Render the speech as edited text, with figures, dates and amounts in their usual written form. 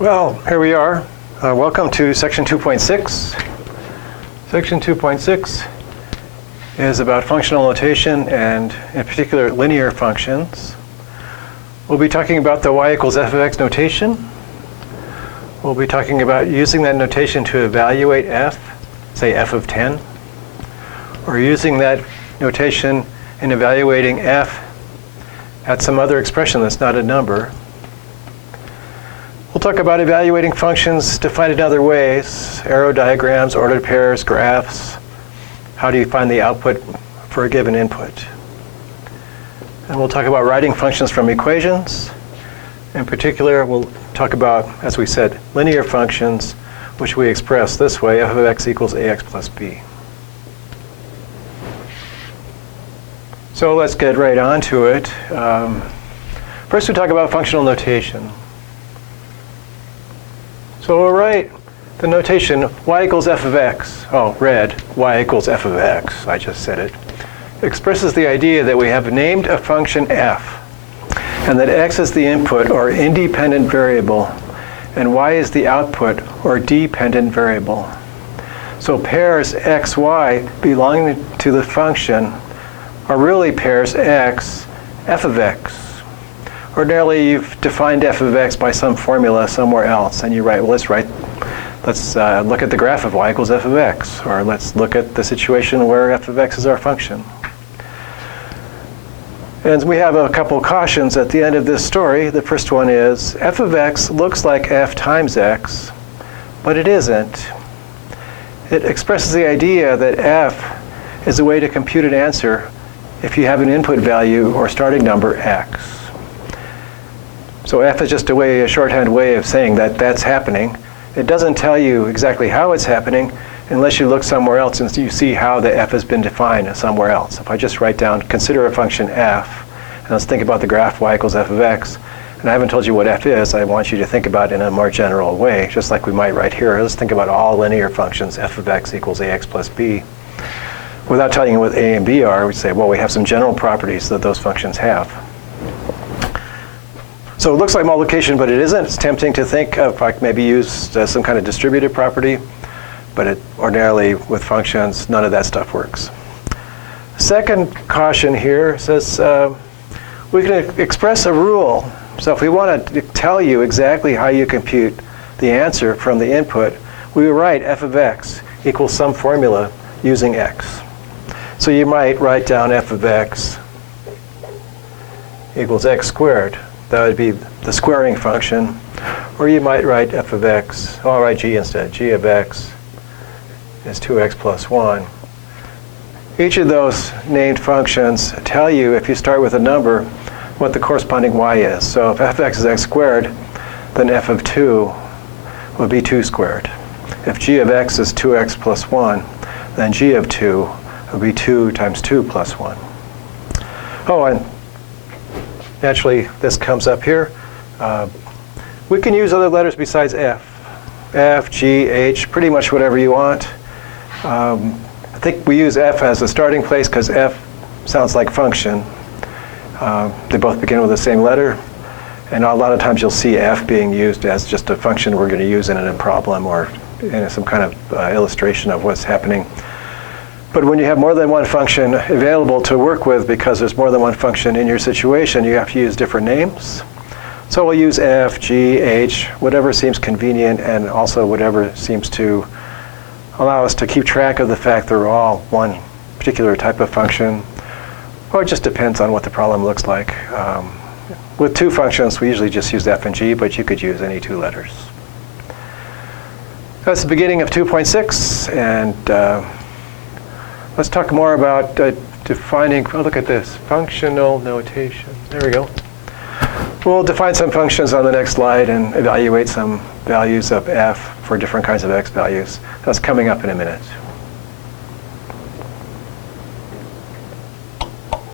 Well, here we are. Welcome to section 2.6. Section 2.6 is about functional notation and, in particular, linear functions. We'll be talking about the y equals f of x notation. We'll be talking about using that notation to evaluate f, say f of 10, or using that notation in evaluating f at some other expression that's not a number. We'll talk about evaluating functions defined in other ways, arrow diagrams, ordered pairs, graphs. How do you find the output for a given input? And we'll talk about writing functions from equations. In particular, we'll talk about, as we said, linear functions, which we express this way, f of x equals ax plus b. So let's get right on to it. First, we talk about functional notation. So we'll write the notation y equals f of x. Oh, red, y equals f of x. I just said it. It expresses the idea that we have named a function f, and that x is the input or independent variable, and y is the output or dependent variable. So pairs x, y belonging to the function are really pairs x, f of x. Ordinarily, you've defined f of x by some formula somewhere else, and you write, well, let's look at the graph of y equals f of x, or let's look at the situation where f of x is our function. And we have a couple cautions at the end of this story. The first one is f of x looks like f times x, but it isn't. It expresses the idea that f is a way to compute an answer if you have an input value or starting number x. So f is just a shorthand way of saying that that's happening. It doesn't tell you exactly how it's happening unless you look somewhere else and you see how the f has been defined somewhere else. If I just write down, consider a function f, and let's think about the graph y equals f of x, and I haven't told you what f is, I want you to think about it in a more general way, just like we might write here. Let's think about all linear functions, f of x equals ax plus b. Without telling you what a and b are, we say, well, we have some general properties that those functions have. So it looks like multiplication, but it isn't. It's tempting to think of like maybe use some kind of distributive property, but ordinarily with functions, none of that stuff works. Second caution here says we can express a rule. So if we want to tell you exactly how you compute the answer from the input, we write f of x equals some formula using x. So you might write down f of x equals x squared. That would be the squaring function. Or you might write f of x, I'll write g instead. G of x is 2x plus 1. Each of those named functions tell you, if you start with a number, what the corresponding y is. So if f of x is x squared, then f of 2 would be 2 squared. If g of x is 2x plus 1, then g of 2 would be 2 times 2 plus 1. Oh, and naturally, this comes up here. We can use other letters besides F. F, G, H, pretty much whatever you want. I think we use F as a starting place because F sounds like function. They both begin with the same letter. And a lot of times you'll see F being used as just a function we're going to use in a problem or in some kind of illustration of what's happening. But when you have more than one function available to work with because there's more than one function in your situation, you have to use different names. So we'll use F, G, H, whatever seems convenient, and also whatever seems to allow us to keep track of the fact they're all one particular type of function. Or it just depends on what the problem looks like. With two functions, we usually just use F and G, but you could use any two letters. That's the beginning of 2.6, and let's talk more about defining, oh, look at this, functional notation. There we go. We'll define some functions on the next slide and evaluate some values of f for different kinds of x values. That's coming up in a minute.